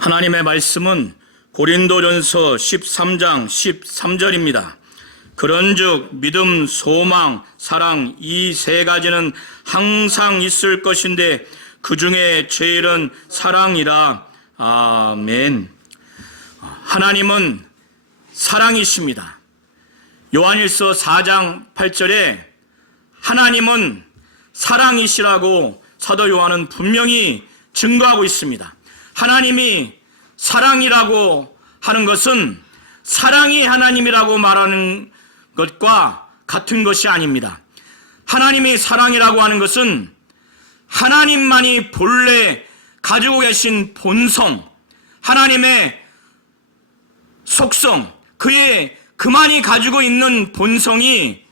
하나님의 말씀은 고린도전서 13장 13절입니다. 그런즉 믿음, 소망, 사랑 이 세 가지는 항상 있을 것인데 그 중에 제일은 사랑이라. 아멘. 하나님은 사랑이십니다. 요한일서 4장 8절에 하나님은 사랑이시라고 사도 요한은 분명히 증거하고 있습니다. 하나님이 사랑이라고 하는 것은 사랑이 하나님이라고 말하는 것과 같은 것이 아닙니다. 하나님이 사랑이라고 하는 것은 하나님만이 본래 가지고 계신 본성, 하나님의 속성, 그만이 가지고 있는 본성이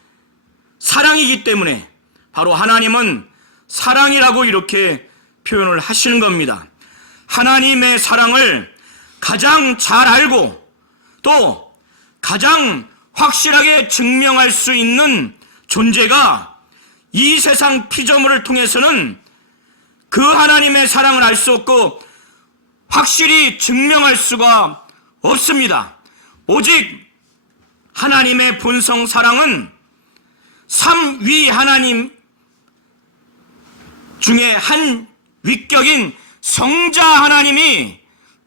사랑이기 때문에 바로 하나님은 사랑이라고 이렇게 표현을 하시는 겁니다. 하나님의 사랑을 가장 잘 알고 또 가장 확실하게 증명할 수 있는 존재가 이 세상 피조물을 통해서는 그 하나님의 사랑을 알 수 없고 확실히 증명할 수가 없습니다. 오직 하나님의 본성 사랑은 삼위 하나님 중에 한 위격인 성자 하나님이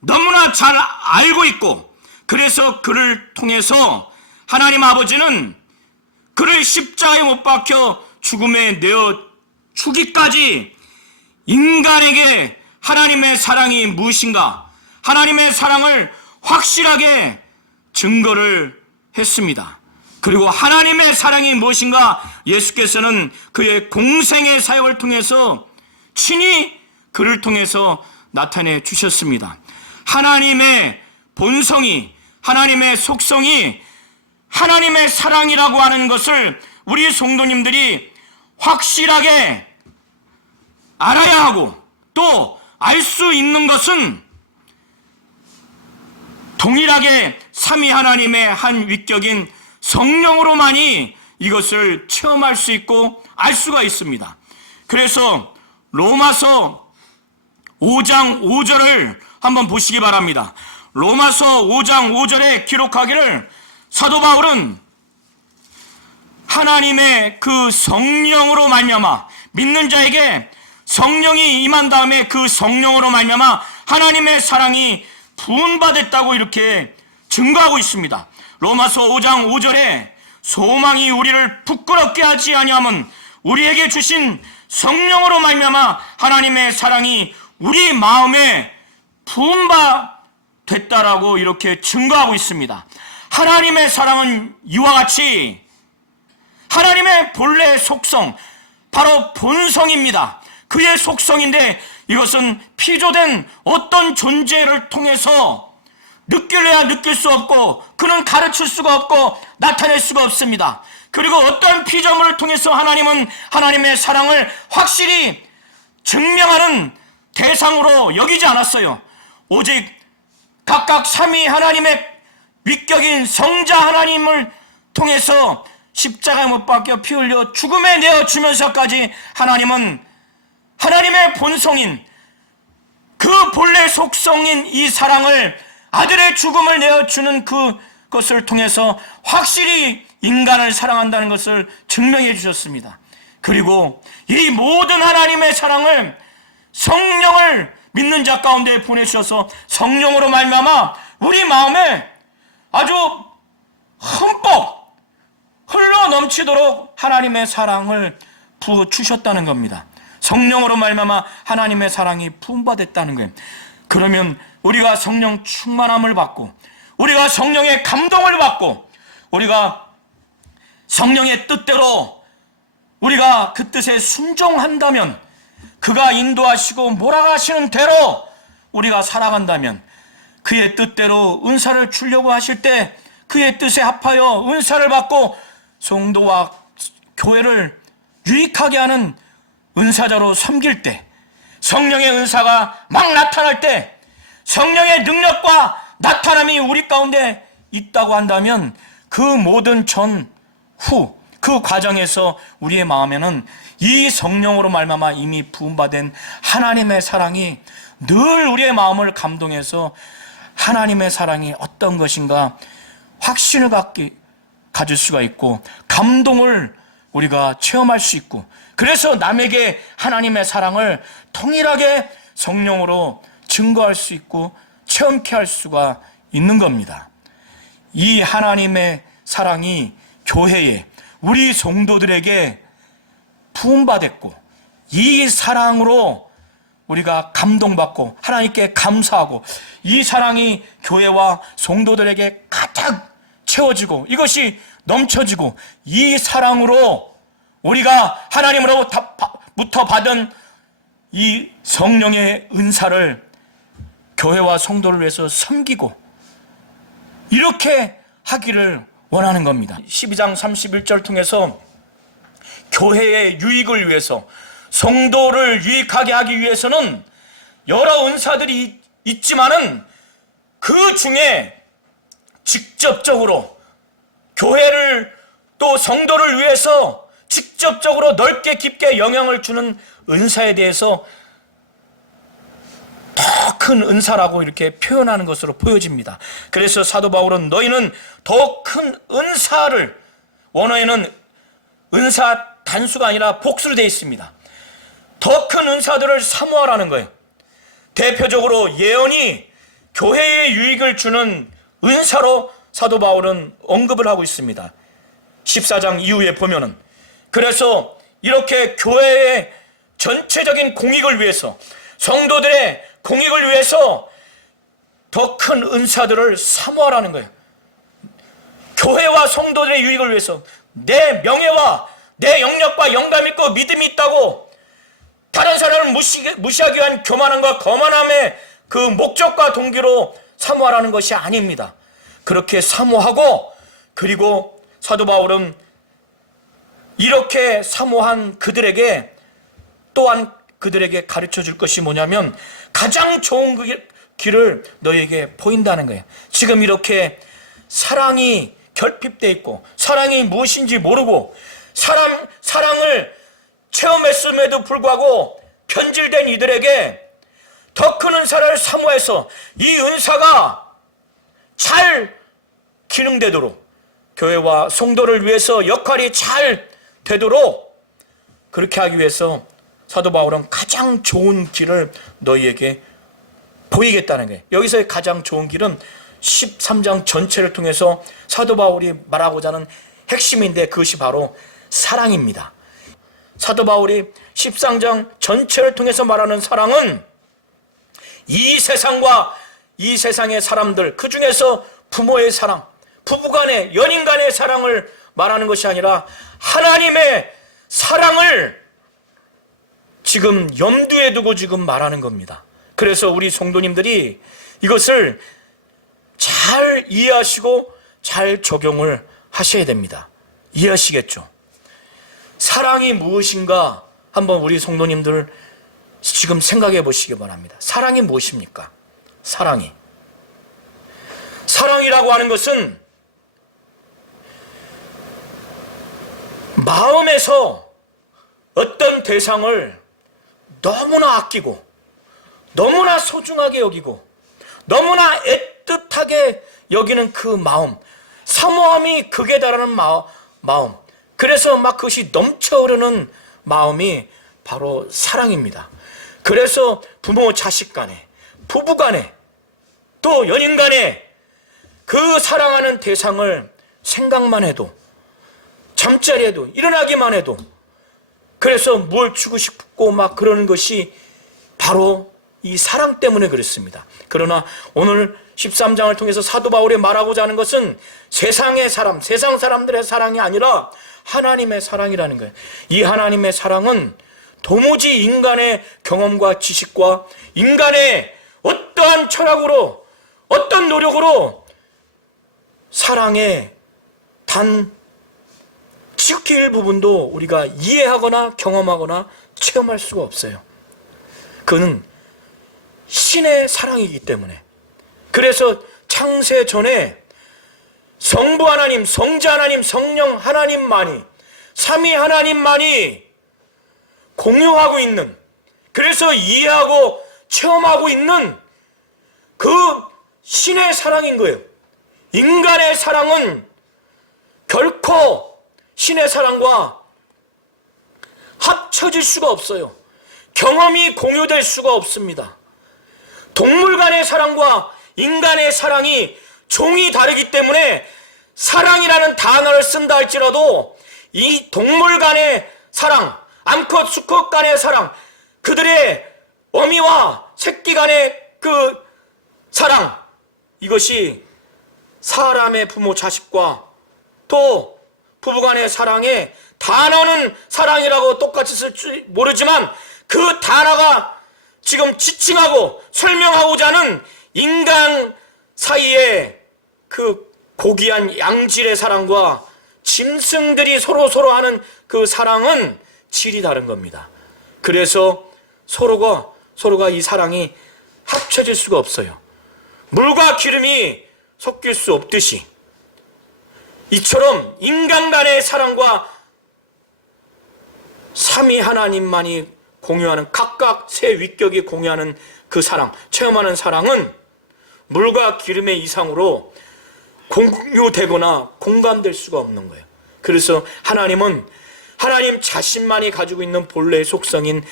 너무나 잘 알고 있고, 그래서 그를 통해서 하나님 아버지는 그를 십자가에 못 박혀 죽음에 내어 주기까지 인간에게 하나님의 사랑이 무엇인가, 하나님의 사랑을 확실하게 증거를 했습니다. 그리고 하나님의 사랑이 무엇인가 예수께서는 그의 공생의 사역을 통해서 친히 그를 통해서 나타내 주셨습니다. 하나님의 본성이, 하나님의 속성이 하나님의 사랑이라고 하는 것을 우리 성도님들이 확실하게 알아야 하고, 또 알 수 있는 것은 동일하게 삼위 하나님의 한 위격인 성령으로만이 이것을 체험할 수 있고 알 수가 있습니다. 그래서 로마서 5장 5절을 한번 보시기 바랍니다. 로마서 5장 5절에 기록하기를 사도 바울은 하나님의 그 성령으로 말미암아, 믿는 자에게 성령이 임한 다음에 그 성령으로 말미암아 하나님의 사랑이 부은받았다고 이렇게 증거하고 있습니다. 로마서 5장 5절에 소망이 우리를 부끄럽게 하지 아니함은 우리에게 주신 성령으로 말미암아 하나님의 사랑이 우리 마음에 부은받았다라고 이렇게 증거하고 있습니다. 하나님의 사랑은 이와 같이 하나님의 본래 속성, 바로 본성입니다. 그의 속성인데 이것은 피조된 어떤 존재를 통해서 느낄래야 느낄 수 없고, 그는 가르칠 수가 없고 나타낼 수가 없습니다. 그리고 어떤 피조물을 통해서 하나님은 하나님의 사랑을 확실히 증명하는 대상으로 여기지 않았어요. 오직 각각 삼위 하나님의 위격인 성자 하나님을 통해서 십자가에 못 박혀 피 흘려 죽음에 내어 주면서까지 하나님은 하나님의 본성인, 그 본래 속성인 이 사랑을, 아들의 죽음을 내어주는 그것을 통해서 확실히 인간을 사랑한다는 것을 증명해 주셨습니다. 그리고 이 모든 하나님의 사랑을 성령을 믿는 자 가운데 보내주셔서 성령으로 말미암아 우리 마음에 아주 흠뻑 흘러 넘치도록 하나님의 사랑을 부어주셨다는 겁니다. 성령으로 말미암아 하나님의 사랑이 부음받았다는 거예요. 그러면 우리가 성령 충만함을 받고, 우리가 성령의 감동을 받고, 우리가 성령의 뜻대로 우리가 그 뜻에 순종한다면, 그가 인도하시고 몰아가시는 대로 우리가 살아간다면, 그의 뜻대로 은사를 주려고 하실 때 그의 뜻에 합하여 은사를 받고 성도와 교회를 유익하게 하는 은사자로 섬길 때, 성령의 은사가 막 나타날 때, 성령의 능력과 나타남이 우리 가운데 있다고 한다면 그 모든 전후 그 과정에서 우리의 마음에는 이 성령으로 말미암아 이미 부음받은 하나님의 사랑이 늘 우리의 마음을 감동해서 하나님의 사랑이 어떤 것인가 확신을 가질 수가 있고 감동을 우리가 체험할 수 있고, 그래서 남에게 하나님의 사랑을 통일하게 성령으로 증거할 수 있고 체험케 할 수가 있는 겁니다. 이 하나님의 사랑이 교회에 우리 성도들에게 부음받았고, 이 사랑으로 우리가 감동받고 하나님께 감사하고, 이 사랑이 교회와 성도들에게 가득 채워지고 이것이 넘쳐지고, 이 사랑으로 우리가 하나님으로부터 받은 이 성령의 은사를 교회와 성도를 위해서 섬기고 이렇게 하기를 원하는 겁니다. 12장 31절 통해서 교회의 유익을 위해서, 성도를 유익하게 하기 위해서는 여러 은사들이 있지만은 그 중에 직접적으로 교회를 또 성도를 위해서 직접적으로 넓게 깊게 영향을 주는 은사에 대해서 더 큰 은사라고 이렇게 표현하는 것으로 보여집니다. 그래서 사도 바울은 너희는 더 큰 은사를, 원어에는 은사 단수가 아니라 복수로 되어 있습니다. 더 큰 은사들을 사모하라는 거예요. 대표적으로 예언이 교회에 유익을 주는 은사로 사도 바울은 언급을 하고 있습니다. 14장 이후에 보면은, 그래서 이렇게 교회의 전체적인 공익을 위해서, 성도들의 공익을 위해서 더 큰 은사들을 사모하라는 거예요. 교회와 성도들의 유익을 위해서, 내 명예와 내 영역과 영감 있고 믿음이 있다고 다른 사람을 무시하기 위한 교만함과 거만함의 그 목적과 동기로 사모하라는 것이 아닙니다. 그렇게 사모하고, 그리고 사도 바울은 이렇게 사모한 그들에게 또한 그들에게 가르쳐 줄 것이 뭐냐면, 가장 좋은 길을 너희에게 보인다는 거예요. 지금 이렇게 사랑이 결핍되어 있고 사랑이 무엇인지 모르고 사랑을 체험했음에도 불구하고 변질된 이들에게 더 큰 은사를 사모해서 이 은사가 잘 기능되도록, 교회와 성도를 위해서 역할이 잘 되도록 그렇게 하기 위해서 사도 바울은 가장 좋은 길을 너희에게 보이겠다는 거예요. 여기서의 가장 좋은 길은 13장 전체를 통해서 사도 바울이 말하고자 하는 핵심인데, 그것이 바로 사랑입니다. 사도 바울이 13장 전체를 통해서 말하는 사랑은 이 세상과 이 세상의 사람들, 그 중에서 부모의 사랑, 부부간의, 연인간의 사랑을 말하는 것이 아니라 하나님의 사랑을 지금 염두에 두고 지금 말하는 겁니다. 그래서 우리 성도님들이 이것을 잘 이해하시고 잘 적용을 하셔야 됩니다. 이해하시겠죠? 사랑이 무엇인가 한번 우리 성도님들 지금 생각해 보시기 바랍니다. 사랑이 무엇입니까? 사랑이라고 하는 것은 마음에서 어떤 대상을 너무나 아끼고 너무나 소중하게 여기고 너무나 애틋하게 여기는 그 마음, 사모함이 극에 달하는 마음, 그래서 막 그것이 넘쳐 흐르는 마음이 바로 사랑입니다. 그래서 부모 자식 간에, 부부 간에, 또 연인 간에 그 사랑하는 대상을 생각만 해도, 잠자리에도, 일어나기만 해도, 그래서 뭘 주고 싶고 막 그러는 것이 바로 이 사랑 때문에 그렇습니다. 그러나 오늘 13장을 통해서 사도 바울이 말하고자 하는 것은 세상의 사람, 세상 사람들의 사랑이 아니라 하나님의 사랑이라는 거예요. 이 하나님의 사랑은 도무지 인간의 경험과 지식과 인간의 어떠한 철학으로, 어떤 노력으로 사랑의 단 지극히 일부분도 우리가 이해하거나 경험하거나 체험할 수가 없어요. 그는 신의 사랑이기 때문에. 그래서 창세 전에 성부 하나님, 성자 하나님, 성령 하나님만이, 삼위 하나님만이 공유하고 있는, 그래서 이해하고 체험하고 있는 그 신의 사랑인 거예요. 인간의 사랑은 결코 신의 사랑과 합쳐질 수가 없어요. 경험이 공유될 수가 없습니다. 동물 간의 사랑과 인간의 사랑이 종이 다르기 때문에 사랑이라는 단어를 쓴다 할지라도 이 동물 간의 사랑, 암컷, 수컷 간의 사랑, 그들의 어미와 새끼 간의 그 사랑, 이것이 사람의 부모 자식과 또 부부간의 사랑에 단어는 사랑이라고 똑같이 쓸 줄 모르지만 그 단어가 지금 지칭하고 설명하고자 하는 인간 사이의 그 고귀한 양질의 사랑과 짐승들이 서로 하는 그 사랑은 질이 다른 겁니다. 그래서 서로가 이 사랑이 합쳐질 수가 없어요. 물과 기름이 섞일 수 없듯이 이처럼 인간 간의 사랑과 삼위 하나님만이 공유하는 각각 세 위격이 공유하는 그 사랑, 체험하는 사랑은 물과 기름의 이상으로 공유되거나 공감될 수가 없는 거예요. 그래서 하나님은 하나님 자신만이 가지고 있는 본래의 속성인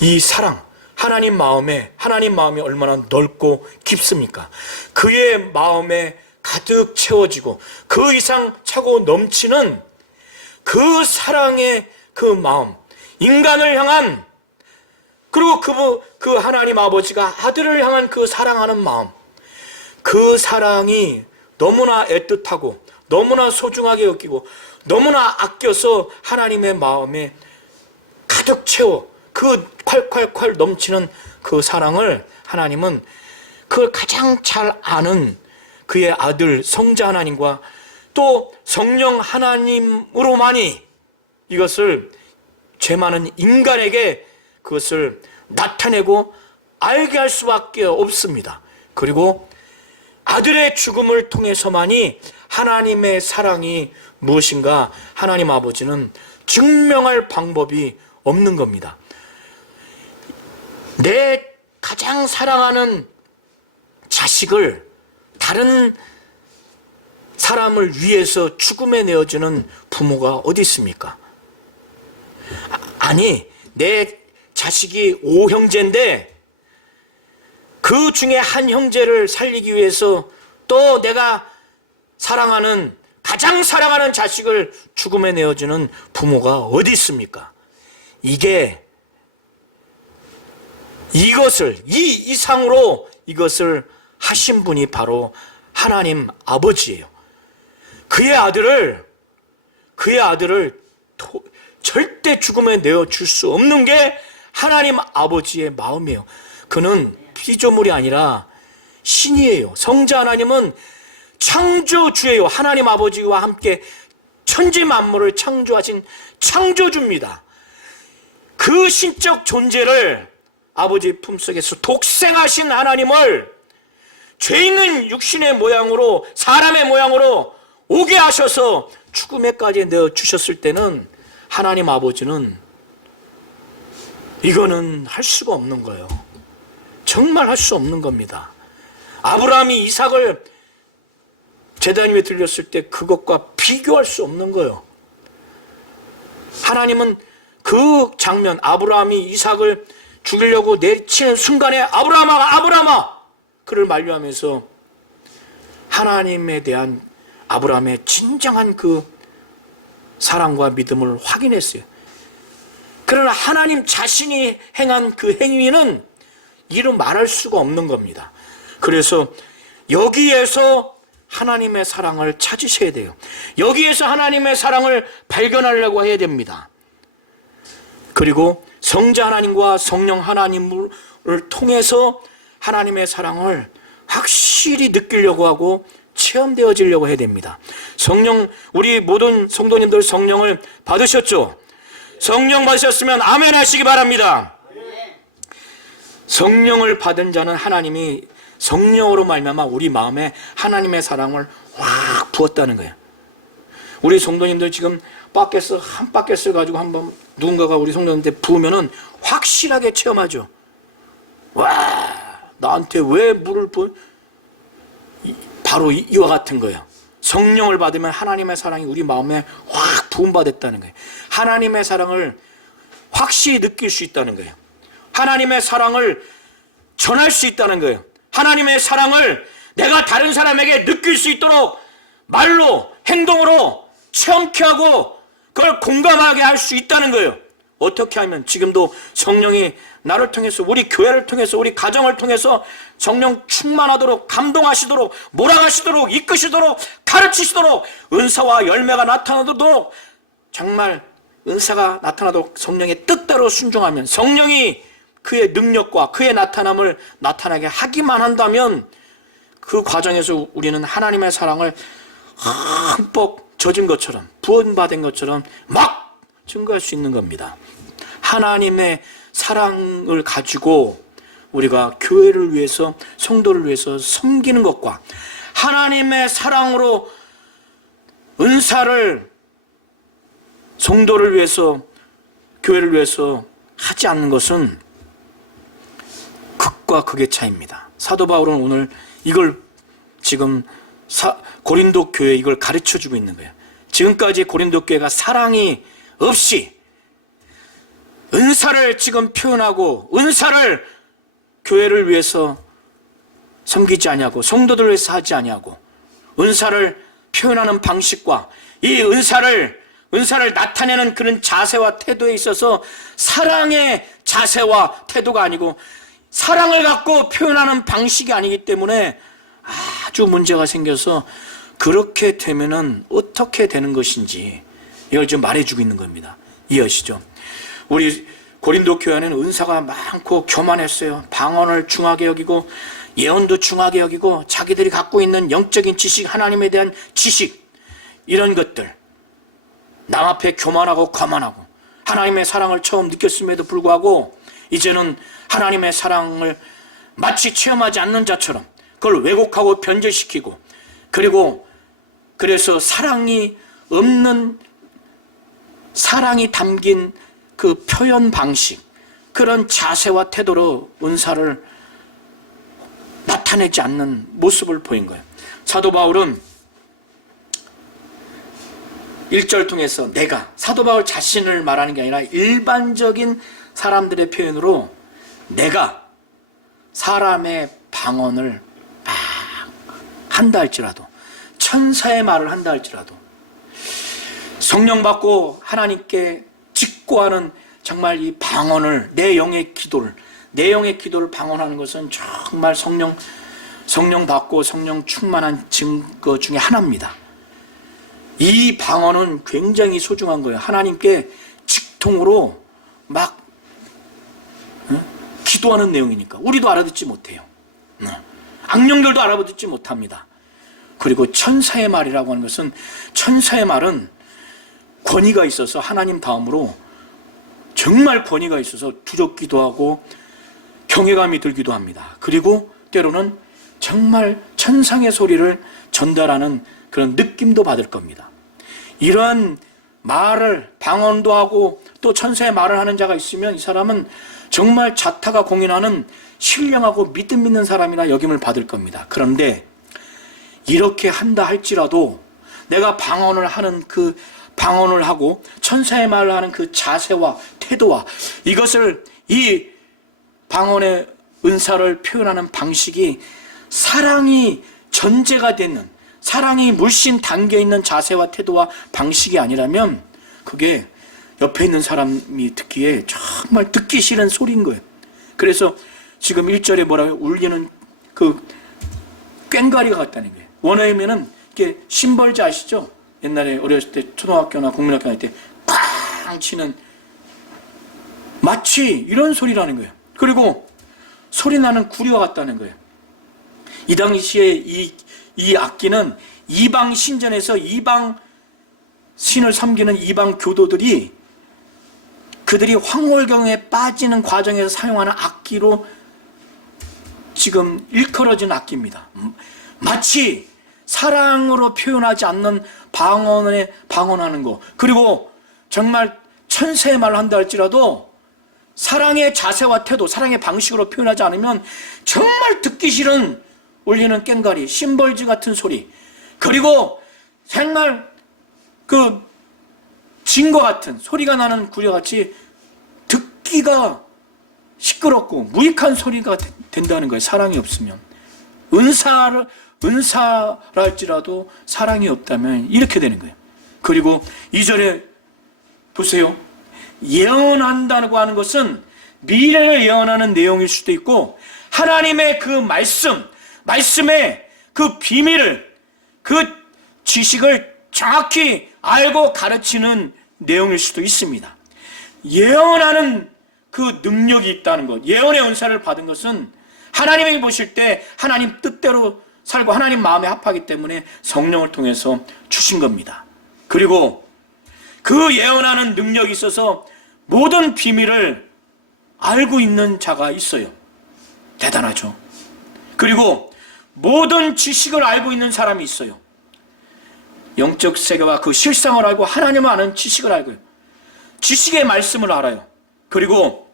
이 사랑, 하나님 마음이 얼마나 넓고 깊습니까? 그의 마음에 가득 채워지고 그 이상 차고 넘치는 그 사랑의 그 마음, 인간을 향한, 그리고 그 하나님 아버지가 아들을 향한 그 사랑하는 마음, 그 사랑이 너무나 애틋하고 너무나 소중하게 여기고 너무나 아껴서 하나님의 마음에 가득 채워 그 콸콸콸 넘치는 그 사랑을 하나님은 그 가장 잘 아는 그의 아들 성자 하나님과 또 성령 하나님으로만이 이것을 죄 많은 인간에게 그것을 나타내고 알게 할 수밖에 없습니다. 그리고 아들의 죽음을 통해서만이 하나님의 사랑이 무엇인가 하나님 아버지는 증명할 방법이 없는 겁니다. 내 가장 사랑하는 자식을 다른 사람을 위해서 죽음에 내어주는 부모가 어디 있습니까? 아니, 내 자식이 5형제인데 그 중에 한 형제를 살리기 위해서 또 내가 가장 사랑하는 자식을 죽음에 내어주는 부모가 어디 있습니까? 이것을 이 이상으로 이것을 하신 분이 바로 하나님 아버지예요. 그의 아들을 절대 죽음에 내어줄 수 없는 게 하나님 아버지의 마음이에요. 그는 피조물이 아니라 신이에요. 성자 하나님은 창조주예요. 하나님 아버지와 함께 천지 만물을 창조하신 창조주입니다. 그 신적 존재를 아버지 품속에서 독생하신 하나님을 죄 있는 육신의 모양으로, 사람의 모양으로 오게 하셔서 죽음에까지 내어주셨을 때는 하나님 아버지는 이거는 할 수가 없는 거예요. 정말 할 수 없는 겁니다. 아브라함이 이삭을 제단 위에 들렸을 때 그것과 비교할 수 없는 거예요. 하나님은 그 장면, 아브라함이 이삭을 죽이려고 내치는 순간에 아브라함아 그를 만류하면서 하나님에 대한 아브라함의 진정한 그 사랑과 믿음을 확인했어요. 그러나 하나님 자신이 행한 그 행위는 이루 말할 수가 없는 겁니다. 그래서 여기에서 하나님의 사랑을 찾으셔야 돼요. 여기에서 하나님의 사랑을 발견하려고 해야 됩니다. 그리고 성자 하나님과 성령 하나님을 통해서 하나님의 사랑을 확실히 느끼려고 하고 체험되어지려고 해야 됩니다. 성령, 우리 모든 성도님들 성령을 받으셨죠? 성령 받으셨으면 아멘 하시기 바랍니다. 성령을 받은 자는 하나님이 성령으로 말미암아 우리 마음에 하나님의 사랑을 확 부었다는 거예요. 우리 성도님들 지금 한 바켓을 가지고 한번 누군가가 우리 성도님한테 부으면은 확실하게 체험하죠. 와, 나한테 왜 물을 부어? 바로 이와 같은 거예요. 성령을 받으면 하나님의 사랑이 우리 마음에 확 부음받았다는 거예요. 하나님의 사랑을 확실히 느낄 수 있다는 거예요. 하나님의 사랑을 전할 수 있다는 거예요. 하나님의 사랑을 내가 다른 사람에게 느낄 수 있도록 말로, 행동으로 체험케 하고 그걸 공감하게 할 수 있다는 거예요. 어떻게 하면? 지금도 성령이 나를 통해서, 우리 교회를 통해서, 우리 가정을 통해서 성령 충만하도록, 감동하시도록, 몰아가시도록, 이끄시도록, 가르치시도록, 은사와 열매가 나타나도록, 정말 은사가 나타나도록 성령의 뜻대로 순종하면, 성령이 그의 능력과 그의 나타남을 나타나게 하기만 한다면 그 과정에서 우리는 하나님의 사랑을 흠뻑 젖은 것처럼, 부恩받은 것처럼 막 증거할 수 있는 겁니다. 하나님의 사랑을 가지고 우리가 교회를 위해서, 성도를 위해서 섬기는 것과 하나님의 사랑으로 은사를 성도를 위해서, 교회를 위해서 하지 않는 것은 극과 극의 차이입니다. 사도 바울은 오늘 이걸 지금 고린도 교회에 이걸 가르쳐주고 있는 거예요. 지금까지 고린도 교회가 사랑이 없이 은사를 지금 표현하고 은사를 교회를 위해서 섬기지 아니하고 성도들을 위해서 하지 아니하고 은사를 표현하는 방식과 이 은사를 나타내는 그런 자세와 태도에 있어서 사랑의 자세와 태도가 아니고 사랑을 갖고 표현하는 방식이 아니기 때문에 아주 문제가 생겨서 그렇게 되면은 어떻게 되는 것인지 이걸 좀 말해주고 있는 겁니다. 이해하시죠? 우리 고린도 교회는 은사가 많고 교만했어요. 방언을 중하게 여기고 예언도 중하게 여기고 자기들이 갖고 있는 영적인 지식, 하나님에 대한 지식, 이런 것들 남 앞에 교만하고 거만하고 하나님의 사랑을 처음 느꼈음에도 불구하고 이제는 하나님의 사랑을 마치 체험하지 않는 자처럼 그걸 왜곡하고 변절시키고 그래서 사랑이 없는, 사랑이 담긴 그 표현 방식, 그런 자세와 태도로 은사를 나타내지 않는 모습을 보인 거예요. 사도 바울은 1절 통해서 사도 바울 자신을 말하는 게 아니라 일반적인 사람들의 표현으로 내가 사람의 방언을 막 한다 할지라도, 천사의 말을 한다 할지라도, 성령 받고 하나님께 직구하는 정말 이 방언을, 내 영의 기도를 방언하는 것은 정말 성령 받고 성령 충만한 증거 중에 하나입니다. 이 방언은 굉장히 소중한 거예요. 하나님께 직통으로 막 기도하는 내용이니까 우리도 알아듣지 못해요. 악령들도 알아듣지 못합니다. 그리고 천사의 말이라고 하는 것은, 천사의 말은 권위가 있어서 하나님 다음으로 정말 권위가 있어서 두렵기도 하고 경외감이 들기도 합니다. 그리고 때로는 정말 천상의 소리를 전달하는 그런 느낌도 받을 겁니다. 이러한 말을, 방언도 하고 또 천사의 말을 하는 자가 있으면 이 사람은 정말 자타가 공인하는 신령하고 믿음 있는 사람이라 여김을 받을 겁니다. 그런데 이렇게 한다 할지라도 내가 방언을 하는 그 방언을 하고 천사의 말을 하는 그 자세와 태도와 이것을, 이 방언의 은사를 표현하는 방식이 사랑이 전제가 되는, 사랑이 물씬 담겨있는 자세와 태도와 방식이 아니라면 그게 옆에 있는 사람이 듣기에 정말 듣기 싫은 소리인 거예요. 그래서 지금 1절에 뭐라고요? 울리는 그 꽹과리가 같다는 거예요. 원어이면은 이게 심벌자 아시죠? 옛날에 어렸을 때 초등학교나 국민학교 다닐 때 팡 치는, 마치 이런 소리라는 거예요. 그리고 소리 나는 구리와 같다는 거예요. 이 당시에 이 악기는 이방 신전에서 이방 신을 섬기는 이방 교도들이 그들이 황홀경에 빠지는 과정에서 사용하는 악기로 지금 일컬어진 악기입니다. 마치 사랑으로 표현하지 않는 방언하는 거, 그리고 정말 천사의 말을 한다 할지라도 사랑의 자세와 태도, 사랑의 방식으로 표현하지 않으면 정말 듣기 싫은 울리는 꽹과리, 심벌지 같은 소리, 그리고 정말 그 진과 같은 소리가 나는 구려같이 듣기가 시끄럽고 무익한 소리가 된다는 거예요. 사랑이 없으면. 은사랄지라도 사랑이 없다면 이렇게 되는 거예요. 그리고 2절에 보세요. 예언한다고 하는 것은 미래를 예언하는 내용일 수도 있고, 하나님의 그 말씀의 그 비밀을, 그 지식을 정확히 알고 가르치는 내용일 수도 있습니다. 예언하는 그 능력이 있다는 것, 예언의 은사를 받은 것은 하나님이 보실 때 하나님 뜻대로 살고 하나님 마음에 합하기 때문에 성령을 통해서 주신 겁니다. 그리고 그 예언하는 능력이 있어서 모든 비밀을 알고 있는 자가 있어요. 대단하죠. 그리고 모든 지식을 알고 있는 사람이 있어요. 영적 세계와 그 실상을 알고 하나님을 아는 지식을 알고요. 지식의 말씀을 알아요. 그리고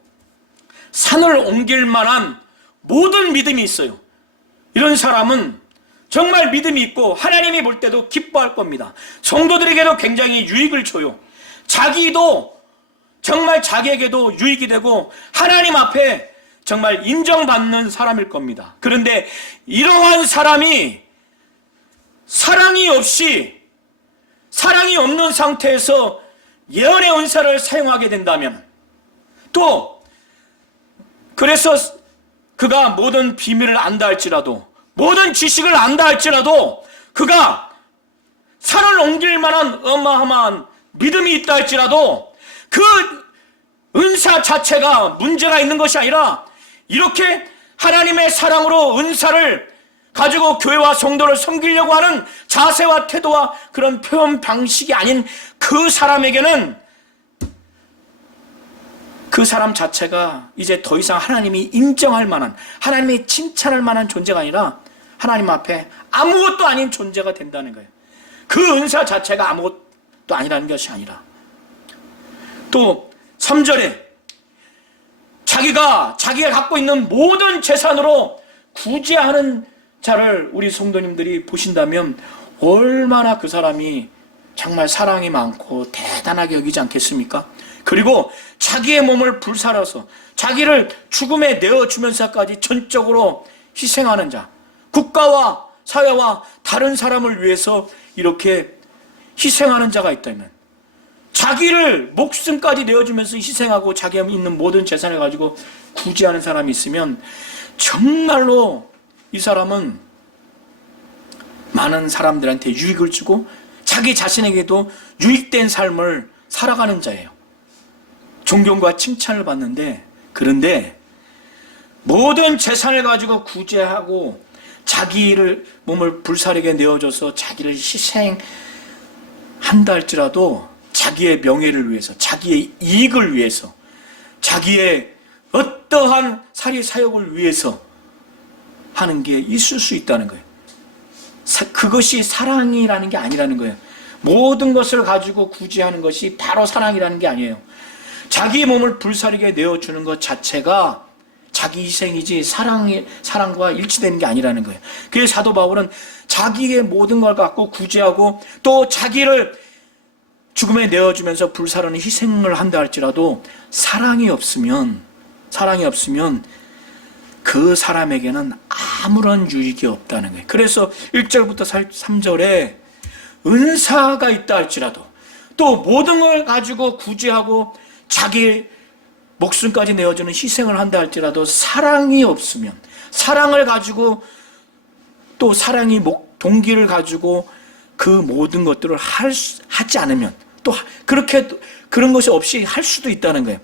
산을 옮길 만한 모든 믿음이 있어요. 이런 사람은 정말 믿음이 있고 하나님이 볼 때도 기뻐할 겁니다. 성도들에게도 굉장히 유익을 줘요. 자기도 정말 자기에게도 유익이 되고 하나님 앞에 정말 인정받는 사람일 겁니다. 그런데 이러한 사람이 사랑이 없는 상태에서 예언의 은사를 사용하게 된다면, 또 그래서 그가 모든 비밀을 안다 할지라도, 모든 지식을 안다 할지라도, 그가 산을 옮길 만한 어마어마한 믿음이 있다 할지라도 그 은사 자체가 문제가 있는 것이 아니라, 이렇게 하나님의 사랑으로 은사를 가지고 교회와 성도를 섬기려고 하는 자세와 태도와 그런 표현 방식이 아닌 그 사람에게는, 그 사람 자체가 이제 더 이상 하나님이 인정할 만한, 하나님이 칭찬할 만한 존재가 아니라 하나님 앞에 아무것도 아닌 존재가 된다는 거예요. 그 은사 자체가 아무것도 아니라는 것이 아니라. 또 3절에 자기가 갖고 있는 모든 재산으로 구제하는 자를 우리 성도님들이 보신다면 얼마나 그 사람이 정말 사랑이 많고 대단하게 여기지 않겠습니까? 그리고 자기의 몸을 불살아서 자기를 죽음에 내어주면서까지 전적으로 희생하는 자, 국가와 사회와 다른 사람을 위해서 이렇게 희생하는 자가 있다면, 자기를 목숨까지 내어주면서 희생하고 자기가 있는 모든 재산을 가지고 구제하는 사람이 있으면 정말로 이 사람은 많은 사람들한테 유익을 주고 자기 자신에게도 유익된 삶을 살아가는 자예요. 존경과 칭찬을 받는데, 그런데 모든 재산을 가지고 구제하고 자기를 몸을 불사르게 내어줘서 자기를 희생한다 할지라도 자기의 명예를 위해서, 자기의 이익을 위해서, 자기의 어떠한 사리사욕을 위해서 하는 게 있을 수 있다는 거예요. 그것이 사랑이라는 게 아니라는 거예요. 모든 것을 가지고 구제하는 것이 바로 사랑이라는 게 아니에요. 자기 몸을 불사르게 내어주는 것 자체가 자기 희생이지 사랑과 일치되는 게 아니라는 거예요. 그래서 사도 바울은 자기의 모든 걸 갖고 구제하고 또 자기를 죽음에 내어주면서 불사르는 희생을 한다 할지라도 사랑이 없으면 그 사람에게는 아무런 유익이 없다는 거예요. 그래서 1절부터 3절에 은사가 있다 할지라도, 또 모든 걸 가지고 구제하고 자기 목숨까지 내어주는 희생을 한다 할지라도 사랑이 없으면, 사랑을 가지고 또 사랑이 동기를 가지고 그 모든 것들을 하지 않으면, 또 그렇게 그런 것이 없이 할 수도 있다는 거예요.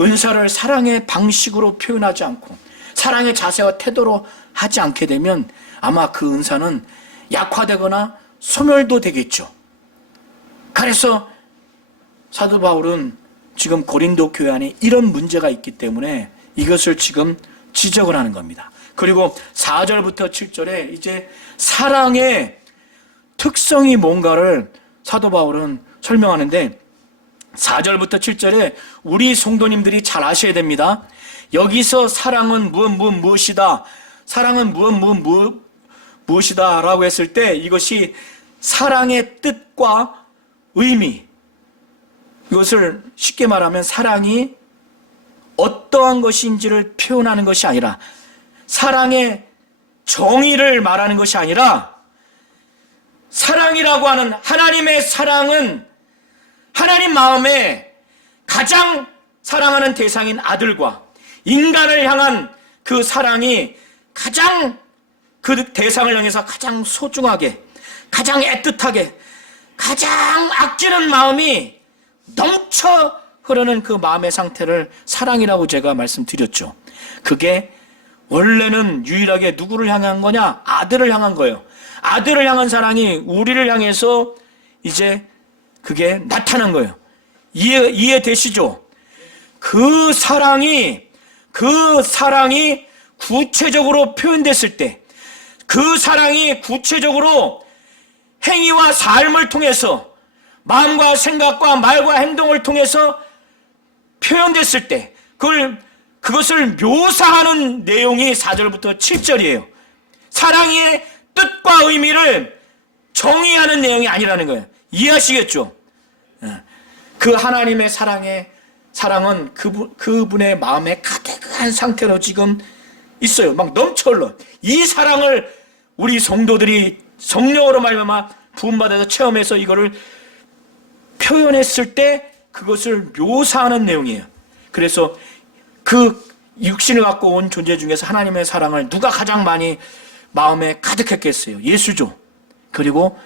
은사를 사랑의 방식으로 표현하지 않고 사랑의 자세와 태도로 하지 않게 되면 아마 그 은사는 약화되거나 소멸도 되겠죠. 그래서 사도 바울은 지금 고린도 교회 안에 이런 문제가 있기 때문에 이것을 지금 지적을 하는 겁니다. 그리고 4절부터 7절에 이제 사랑의 특성이 뭔가를 사도 바울은 설명하는데, 4절부터 7절에 우리 성도님들이 잘 아셔야 됩니다. 여기서 사랑은 무엇이다, 사랑은 무엇이다 라고 했을 때 이것이 사랑의 뜻과 의미, 이것을 쉽게 말하면 사랑이 어떠한 것인지를 표현하는 것이 아니라, 사랑의 정의를 말하는 것이 아니라, 사랑이라고 하는 하나님의 사랑은 하나님 마음에 가장 사랑하는 대상인 아들과 인간을 향한 그 사랑이 가장 그 대상을 향해서 가장 소중하게, 가장 애틋하게, 가장 아끼는 마음이 넘쳐 흐르는 그 마음의 상태를 사랑이라고 제가 말씀드렸죠. 그게 원래는 유일하게 누구를 향한 거냐? 아들을 향한 거예요. 아들을 향한 사랑이 우리를 향해서 이제 그게 나타난 거예요. 이해되시죠? 그 사랑이 구체적으로 표현됐을 때, 그 사랑이 구체적으로 행위와 삶을 통해서, 마음과 생각과 말과 행동을 통해서 표현됐을 때, 그것을 묘사하는 내용이 4절부터 7절이에요. 사랑의 뜻과 의미를 정의하는 내용이 아니라는 거예요. 이해하시겠죠? 그 하나님의 사랑은 그분의 마음에 가득한 상태로 지금 있어요. 막 넘쳐 흘러. 이 사랑을 우리 성도들이 성령으로 말미암아 부음받아서 체험해서 이거를 표현했을 때 그것을 묘사하는 내용이에요. 그래서 그 육신을 갖고 온 존재 중에서 하나님의 사랑을 누가 가장 많이 마음에 가득했겠어요? 예수죠. 그리고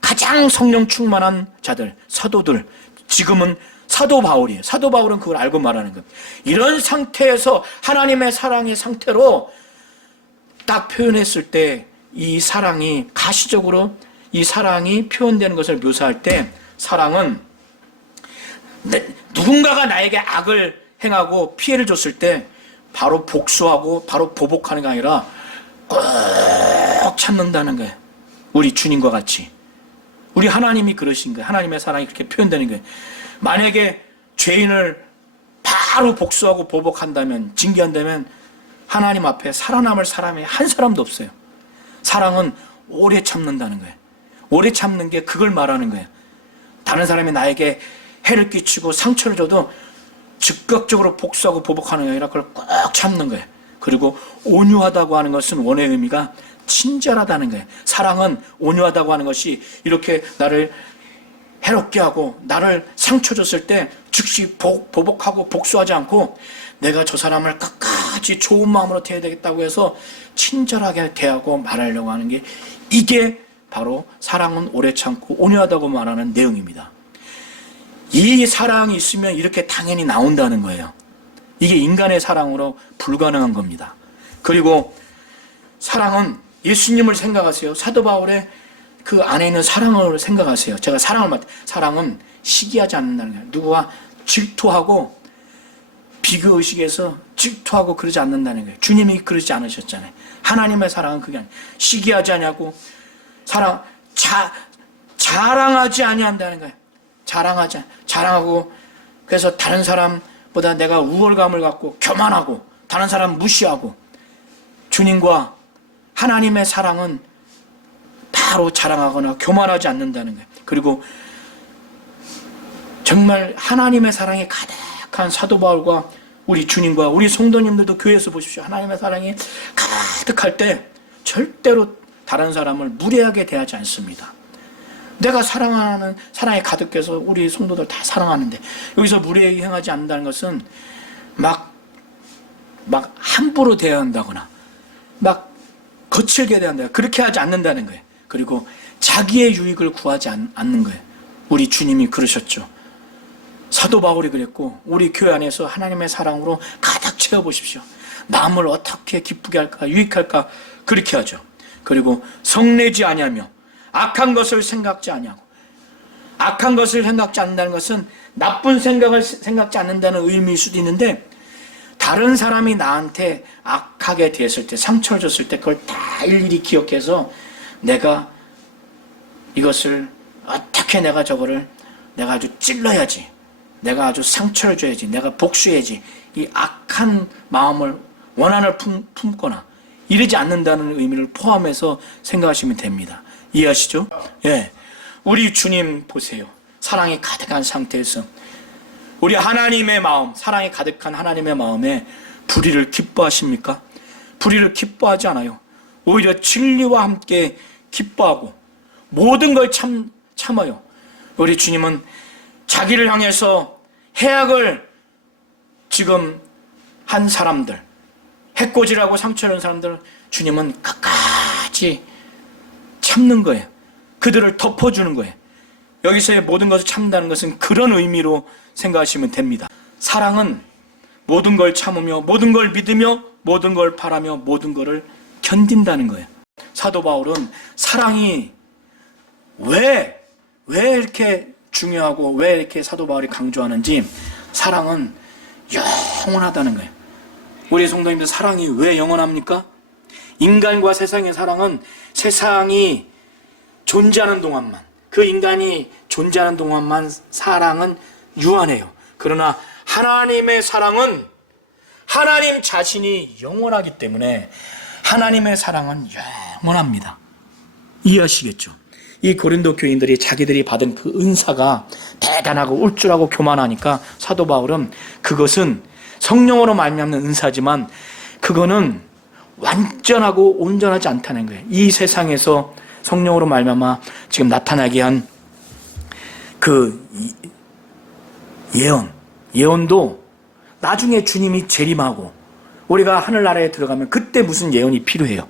가장 성령 충만한 자들, 사도들, 지금은 사도 바울이에요. 사도 바울은 그걸 알고 말하는 거예요. 이런 상태에서 하나님의 사랑의 상태로 딱 표현했을 때 이 사랑이 가시적으로 이 사랑이 표현되는 것을 묘사할 때, 사랑은 누군가가 나에게 악을 행하고 피해를 줬을 때 바로 복수하고 바로 보복하는 게 아니라 꼭 참는다는 거예요. 우리 주님과 같이. 우리 하나님이 그러신 거예요. 하나님의 사랑이 그렇게 표현되는 거예요. 만약에 죄인을 바로 복수하고 보복한다면, 징계한다면 하나님 앞에 살아남을 사람이 한 사람도 없어요. 사랑은 오래 참는다는 거예요. 오래 참는 게 그걸 말하는 거예요. 다른 사람이 나에게 해를 끼치고 상처를 줘도 즉각적으로 복수하고 보복하는 게 아니라 그걸 꼭 참는 거예요. 그리고 온유하다고 하는 것은 원의 의미가 친절하다는 거예요. 사랑은 온유하다고 하는 것이 이렇게 나를 해롭게 하고 나를 상처 줬을 때 즉시 보복하고 복수하지 않고 내가 저 사람을 끝까지 좋은 마음으로 대해야 되겠다고 해서 친절하게 대하고 말하려고 하는 게, 이게 바로 사랑은 오래 참고 온유하다고 말하는 내용입니다. 이 사랑이 있으면 이렇게 당연히 나온다는 거예요. 이게 인간의 사랑으로 불가능한 겁니다. 그리고 사랑은 예수님을 생각하세요. 사도 바울의 그 안에 있는 사랑을 생각하세요. 제가 사랑은 시기하지 않는다는 거예요. 누구와 질투하고 비교의식에서 질투하고 그러지 않는다는 거예요. 주님이 그러지 않으셨잖아요. 하나님의 사랑은 그게 아니에요. 시기하지 않냐고, 자랑하지 아니한다는 거예요. 자랑하고, 그래서 다른 사람보다 내가 우월감을 갖고 교만하고 다른 사람 무시하고, 주님과 하나님의 사랑은 바로 자랑하거나 교만하지 않는다는 거예요. 그리고 정말 하나님의 사랑이 가득한 사도 바울과 우리 주님과 우리 성도님들도 교회에서 보십시오. 하나님의 사랑이 가득할 때 절대로 다른 사람을 무례하게 대하지 않습니다. 내가 사랑하는 사랑이 가득해서 우리 성도들 다 사랑하는데 여기서 무례하게 행하지 않는다는 것은 막 함부로 대한다거나 막 거칠게 대한다, 그렇게 하지 않는다는 거예요. 그리고 자기의 유익을 구하지 않는 거예요. 우리 주님이 그러셨죠. 사도 바울이 그랬고 우리 교회 안에서 하나님의 사랑으로 가득 채워보십시오. 남을 어떻게 기쁘게 할까, 유익할까, 그렇게 하죠. 그리고 성내지 아니하며 악한 것을 생각지 아니하고, 악한 것을 생각지 않는다는 것은 나쁜 생각을 생각지 않는다는 의미일 수도 있는데, 다른 사람이 나한테 악하게 대했을 때, 상처를 줬을 때 그걸 다 일일이 기억해서 내가 이것을 어떻게 내가 저거를 내가 아주 찔러야지, 내가 아주 상처를 줘야지, 내가 복수해야지, 이 악한 마음을, 원한을 품거나 이러지 않는다는 의미를 포함해서 생각하시면 됩니다. 이해하시죠? 예. 우리 주님 보세요. 사랑이 가득한 상태에서 우리 하나님의 마음, 사랑이 가득한 하나님의 마음에 불의를 기뻐하십니까? 불의를 기뻐하지 않아요. 오히려 진리와 함께 기뻐하고 모든 걸 참아요. 우리 주님은 자기를 향해서 해악을 지금 한 사람들, 해코지라고 상처를 낸 사람들, 주님은 끝까지 참는 거예요. 그들을 덮어주는 거예요. 여기서의 모든 것을 참는다는 것은 그런 의미로 생각하시면 됩니다. 사랑은 모든 걸 참으며 모든 걸 믿으며 모든 걸 바라며 모든 것을 견딘다는 거예요. 사도 바울은 사랑이 왜 이렇게 중요하고 왜 이렇게 사도 바울이 강조하는지, 사랑은 영원하다는 거예요. 우리 성도님들, 사랑이 왜 영원합니까? 인간과 세상의 사랑은 세상이 존재하는 동안만, 그 인간이 존재하는 동안만 사랑은 유한해요. 그러나 하나님의 사랑은 하나님 자신이 영원하기 때문에 하나님의 사랑은 영원합니다. 이해하시겠죠? 이 고린도 교인들이 자기들이 받은 그 은사가 대단하고 울줄하고 교만하니까 사도 바울은 그것은 성령으로 말미암는 은사지만 그거는 완전하고 온전하지 않다는 거예요. 이 세상에서 성령으로 말미암아 지금 나타나게 한 그 예언도 나중에 주님이 재림하고 우리가 하늘나라에 들어가면 그때 무슨 예언이 필요해요.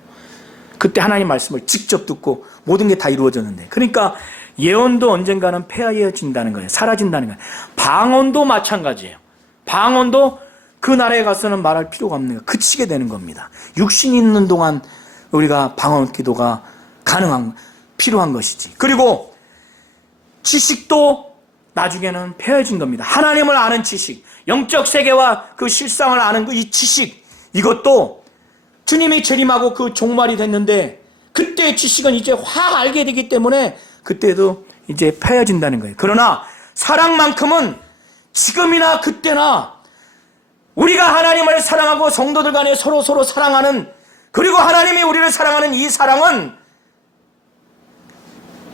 그때 하나님 말씀을 직접 듣고 모든 게 다 이루어졌는데, 그러니까 예언도 언젠가는 폐하여진다는 거예요. 사라진다는 거예요. 방언도 마찬가지예요. 방언도 그 나라에 가서는 말할 필요가 없는 거예요. 그치게 되는 겁니다. 육신이 있는 동안 우리가 방언 기도가 필요한 것이지. 그리고 지식도 나중에는 폐해진 겁니다. 하나님을 아는 지식, 영적 세계와 그 실상을 아는 이 지식, 이것도 주님이 재림하고 그 종말이 됐는데 그때의 지식은 이제 확 알게 되기 때문에 그때도 이제 폐해진다는 거예요. 그러나 사랑만큼은 지금이나 그때나 우리가 하나님을 사랑하고 성도들 간에 서로 사랑하는, 그리고 하나님이 우리를 사랑하는 이 사랑은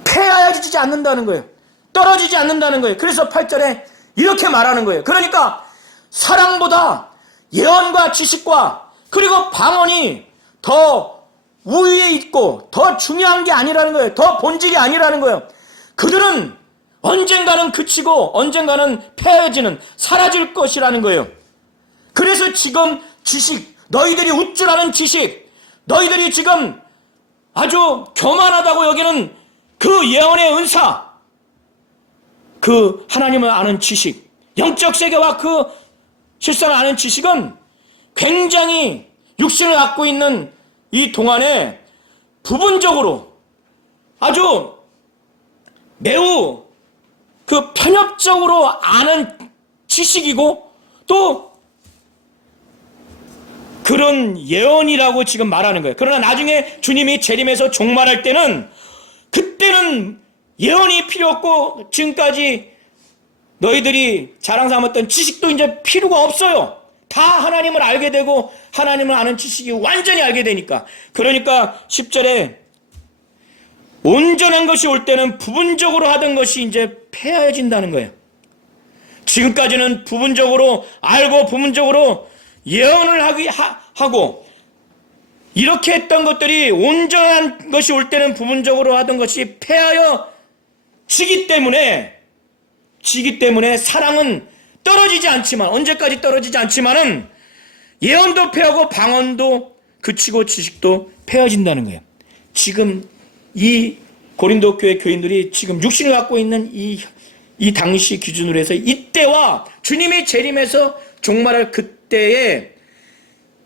폐하여지지 않는다는 거예요. 떨어지지 않는다는 거예요. 그래서 8절에 이렇게 말하는 거예요. 그러니까 사랑보다 예언과 지식과 그리고 방언이 더 우위에 있고 더 중요한 게 아니라는 거예요. 더 본질이 아니라는 거예요. 그들은 언젠가는 그치고 언젠가는 폐해지는, 사라질 것이라는 거예요. 그래서 지금 지식, 너희들이 우쭐하는 지식, 너희들이 지금 아주 교만하다고 여기는 그 예언의 은사, 그 하나님을 아는 지식, 영적 세계와 그 실상을 아는 지식은 굉장히 육신을 갖고 있는 이 동안에 부분적으로 아주 매우 그 편협적으로 아는 지식이고 또 그런 예언이라고 지금 말하는 거예요. 그러나 나중에 주님이 재림해서 종말할 때는 그때는 예언이 필요 없고 지금까지 너희들이 자랑 삼았던 지식도 이제 필요가 없어요. 다 하나님을 알게 되고 하나님을 아는 지식이 완전히 알게 되니까. 그러니까 10절에 온전한 것이 올 때는 부분적으로 하던 것이 이제 폐하여진다는 거예요. 지금까지는 부분적으로 알고 부분적으로 예언을 하고 이렇게 했던 것들이 온전한 것이 올 때는 부분적으로 하던 것이 폐하여지기 때문에 사랑은 떨어지지 않지만, 언제까지 떨어지지 않지만은 예언도 폐하고 방언도 그치고 지식도 폐해진다는 거예요. 지금 이 고린도 교회 교인들이 지금 육신을 갖고 있는 이 당시 기준으로 해서 이때와 주님이 재림해서 종말할 그때에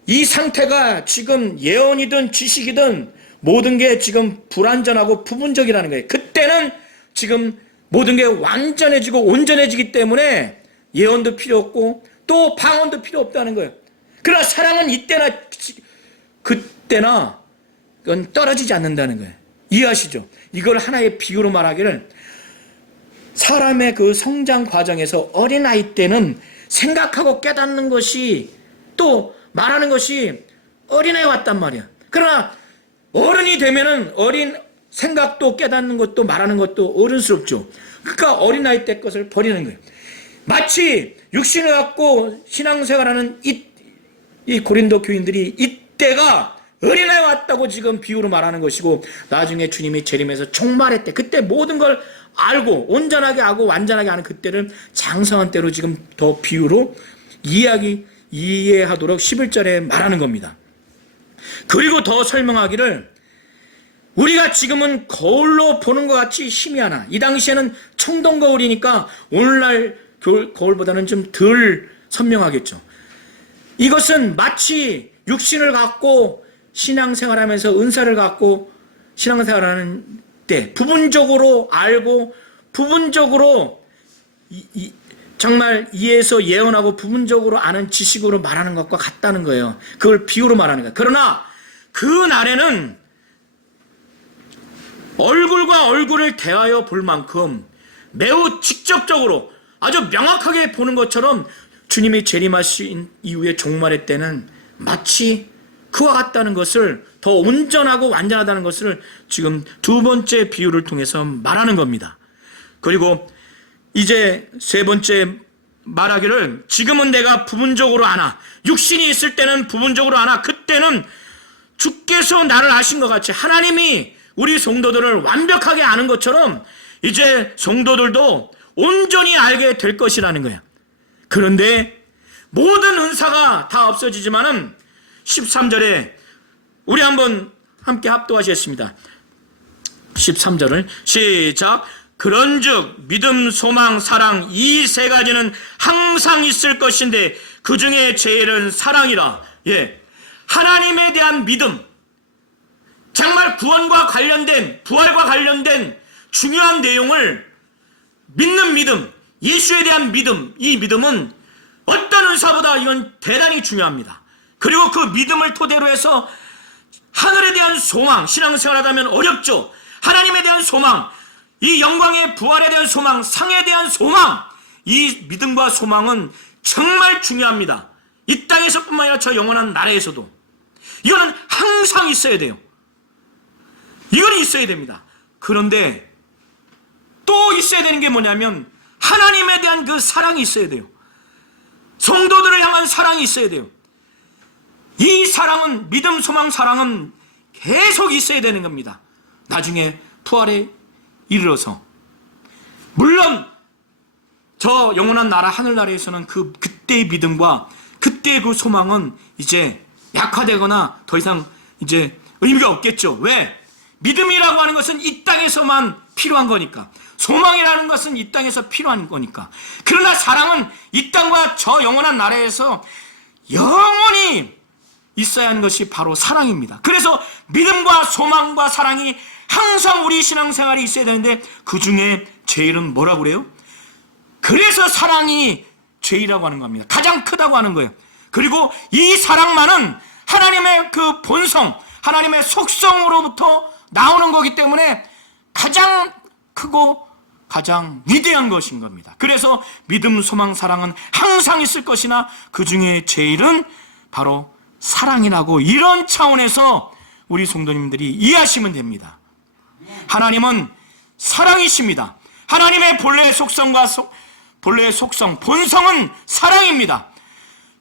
이 상태가 지금 예언이든 지식이든 모든 게 지금 불완전하고 부분적이라는 거예요. 그때는 지금 모든 게 완전해지고 온전해지기 때문에 예언도 필요 없고 또 방언도 필요 없다는 거예요. 그러나 사랑은 이때나 그때나 그건 떨어지지 않는다는 거예요. 이해하시죠? 이걸 하나의 비유로 말하기를 사람의 그 성장 과정에서 어린아이 때는 생각하고 깨닫는 것이 또 말하는 것이 어린아이 같단 말이야. 그러나 어른이 되면은 어린 생각도 깨닫는 것도 말하는 것도 어른스럽죠. 그러니까 어린아이 때 것을 버리는 거예요. 마치 육신을 갖고 신앙생활하는 이 고린도 교인들이 이때가 어린아이 왔다고 지금 비유로 말하는 것이고, 나중에 주님이 재림해서 종말의 때, 그때 모든 걸 알고 온전하게 하고 완전하게 하는 그때를 장성한 때로 지금 더 비유로 이해하도록 11절에 말하는 겁니다. 그리고 더 설명하기를, 우리가 지금은 거울로 보는 것 같이 희미하나, 이 당시에는 청동 거울이니까 오늘날 거울보다는 좀 덜 선명하겠죠. 이것은 마치 육신을 갖고 신앙생활하면서 은사를 갖고 신앙생활하는 때 부분적으로 알고 부분적으로 정말 이해해서 예언하고 부분적으로 아는 지식으로 말하는 것과 같다는 거예요. 그걸 비유로 말하는 거예요. 그러나 그 날에는 얼굴과 얼굴을 대하여 볼 만큼 매우 직접적으로 아주 명확하게 보는 것처럼 주님이 재림하신 이후에 종말의 때는 마치 그와 같다는 것을, 더 온전하고 완전하다는 것을 지금 두 번째 비유를 통해서 말하는 겁니다. 그리고 이제 세 번째 말하기를, 지금은 내가 부분적으로 아나, 육신이 있을 때는 부분적으로 아나, 그때는 주께서 나를 아신 것 같이 하나님이 우리 성도들을 완벽하게 아는 것처럼 이제 성도들도 온전히 알게 될 것이라는 거야. 그런데 모든 은사가 다 없어지지만은 13절에 우리 한번 함께 합독하시겠습니다. 13절을 시작. 그런즉 믿음, 소망, 사랑, 이 세 가지는 항상 있을 것인데 그 중에 제일은 사랑이라. 하나님에 대한 믿음, 정말 구원과 관련된, 부활과 관련된 중요한 내용을 믿는 믿음, 예수에 대한 믿음, 이 믿음은 어떤 은사보다 이건 대단히 중요합니다. 그리고 그 믿음을 토대로 해서 하늘에 대한 소망, 신앙생활하다면 어렵죠. 하나님에 대한 소망, 이 영광의 부활에 대한 소망, 상에 대한 소망, 이 믿음과 소망은 정말 중요합니다. 이 땅에서뿐만 아니라 저 영원한 나라에서도 이거는 항상 있어야 돼요. 이건 있어야 됩니다. 그런데 또 있어야 되는 게 뭐냐면 하나님에 대한 그 사랑이 있어야 돼요. 성도들을 향한 사랑이 있어야 돼요. 이 사랑은, 믿음, 소망, 사랑은 계속 있어야 되는 겁니다. 나중에 부활에 이르러서. 물론 저 영원한 나라, 하늘나라에서는 그때의 믿음과 그때의 그 소망은 이제 약화되거나 더 이상 이제 의미가 없겠죠. 왜? 믿음이라고 하는 것은 이 땅에서만 필요한 거니까. 소망이라는 것은 이 땅에서 필요한 거니까. 그러나 사랑은 이 땅과 저 영원한 나라에서 영원히 있어야 하는 것이 바로 사랑입니다. 그래서 믿음과 소망과 사랑이 항상 우리 신앙생활에 있어야 되는데 그 중에 제일은 뭐라고 그래요? 그래서 사랑이 제일이라고 하는 겁니다. 가장 크다고 하는 거예요. 그리고 이 사랑만은 하나님의 그 본성, 하나님의 속성으로부터 나오는 거기 때문에 가장 크고 가장 위대한 것인 겁니다. 그래서 믿음, 소망, 사랑은 항상 있을 것이나 그 중에 제일은 바로 사랑이라고, 이런 차원에서 우리 성도님들이 이해하시면 됩니다. 하나님은 사랑이십니다. 하나님의 본래의 속성과 본래의 속성, 본성은 사랑입니다.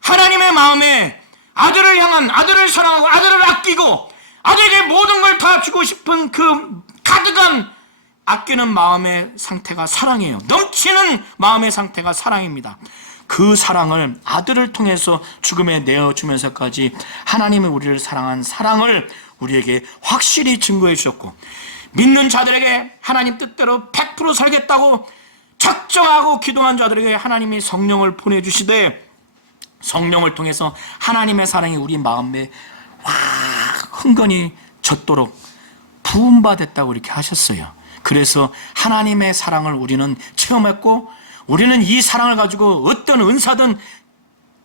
하나님의 마음에 아들을 향한, 아들을 사랑하고 아들을 아끼고 아들에게 모든 걸 다 주고 싶은 그 가득한 아끼는 마음의 상태가 사랑이에요. 넘치는 마음의 상태가 사랑입니다. 그 사랑을 아들을 통해서 죽음에 내어주면서까지 하나님이 우리를 사랑한 사랑을 우리에게 확실히 증거해 주셨고, 믿는 자들에게 하나님 뜻대로 100% 살겠다고 작정하고 기도한 자들에게 하나님이 성령을 보내주시되, 성령을 통해서 하나님의 사랑이 우리 마음에 흥건히 젖도록 부음받았다고 이렇게 하셨어요. 그래서 하나님의 사랑을 우리는 체험했고, 우리는 이 사랑을 가지고 어떤 은사든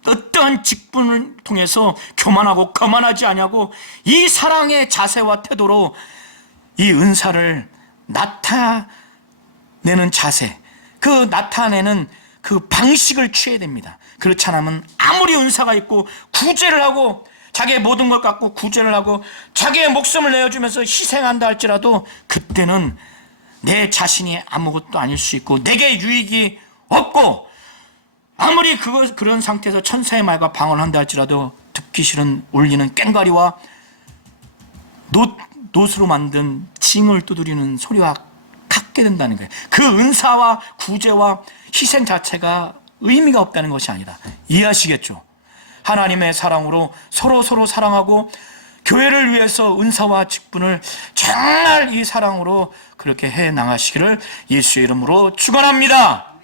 어떤 직분을 통해서 교만하고 거만하지 아니하고 이 사랑의 자세와 태도로 이 은사를 나타내는 자세, 그 나타내는 그 방식을 취해야 됩니다. 그렇지 않으면 아무리 은사가 있고 구제를 하고 자기의 모든 걸 갖고 구제를 하고 자기의 목숨을 내어주면서 희생한다 할지라도 그때는 내 자신이 아무것도 아닐 수 있고 내게 유익이 없고 아무리 그런 상태에서 천사의 말과 방언을 한다 할지라도 듣기 싫은 울리는 꽹과리와 놋으로 만든 징을 두드리는 소리와 같게 된다는 거예요. 그 은사와 구제와 희생 자체가 의미가 없다는 것이 아니다. 이해하시겠죠? 하나님의 사랑으로 서로 사랑하고 교회를 위해서 은사와 직분을 정말 이 사랑으로 그렇게 해 나가시기를 예수의 이름으로 축원합니다.